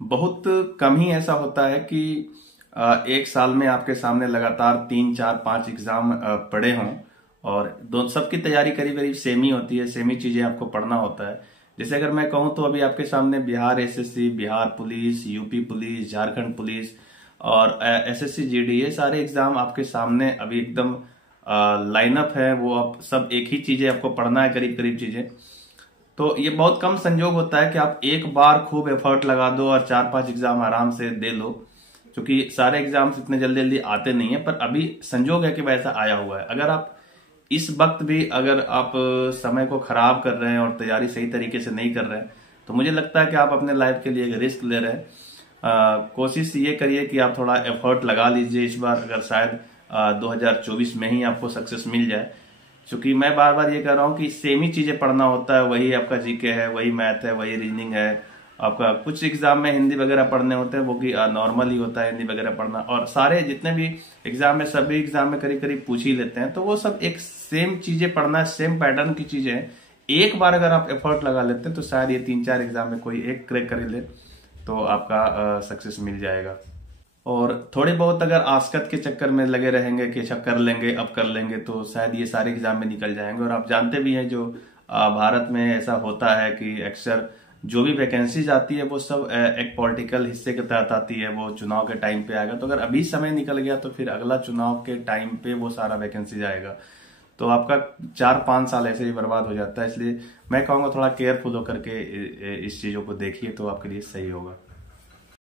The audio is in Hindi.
बहुत कम ही ऐसा होता है कि एक साल में आपके सामने लगातार 3 4 5 एग्जाम पड़े हों और दो सबकी तैयारी करीब करीब सेम ही होती है, सेम ही चीजें आपको पढ़ना होता है। जैसे अगर मैं कहूँ तो अभी आपके सामने Bihar SSC, Bihar police, UP police, Jharkhand police और एसएससी जीडी, ये सारे एग्जाम आपके सामने अभी एकदम लाइनअप है। वो आप सब एक ही चीजें आपको पढ़ना है, करीब करीब चीजें। तो ये बहुत कम संजोग होता है कि आप एक बार खूब एफर्ट लगा दो और 4 5 एग्जाम आराम से दे लो, क्योंकि सारे एग्जाम्स इतने जल्दी जल्दी आते नहीं है। पर अभी संजोग है कि वैसा आया हुआ है। अगर आप इस वक्त भी अगर आप समय को खराब कर रहे हैं और तैयारी सही तरीके से नहीं कर रहे हैं, तो मुझे लगता है कि आप अपने लाइफ के लिए एक रिस्क ले रहे हैं। कोशिश ये करिए कि आप थोड़ा एफर्ट लगा लीजिए इस बार, अगर शायद 2024 में ही आपको सक्सेस मिल जाए। क्योंकि मैं बार बार ये कह रहा हूँ कि सेम ही चीजें पढ़ना होता है, वही आपका जीके है, वही मैथ है, वही रीजनिंग है। आपका कुछ एग्जाम में हिंदी वगैरह पढ़ने होते हैं, वो कि नॉर्मल ही होता है हिंदी वगैरह पढ़ना। और सारे जितने भी एग्जाम है सभी एग्जाम में करीब करीब पूछ ही लेते हैं, तो वो सब एक सेम चीजें पढ़ना है, सेम पैटर्न की चीजें हैं। एक बार अगर आप एफर्ट लगा लेते हैं तो शायद ये 3 4 एग्जाम में कोई एक क्रैक कर ले तो आपका सक्सेस मिल जाएगा। और थोड़े बहुत अगर आसकत के चक्कर में लगे रहेंगे कि अच्छा कर लेंगे अब कर लेंगे, तो शायद ये सारे एग्जाम में निकल जाएंगे। और आप जानते भी हैं जो भारत में ऐसा होता है कि अक्सर जो भी वैकेंसीज आती है वो सब एक पॉलिटिकल हिस्से के तहत आती है, वो चुनाव के टाइम पे आएगा। तो अगर अभी समय निकल गया तो फिर अगला चुनाव के टाइम पे वो सारा वैकेंसीज आएगा, तो आपका 4 5 साल ऐसे ही बर्बाद हो जाता है। इसलिए मैं कहूँगा थोड़ा केयरफुल होकर के इस चीजों को देखिए तो आपके लिए सही होगा।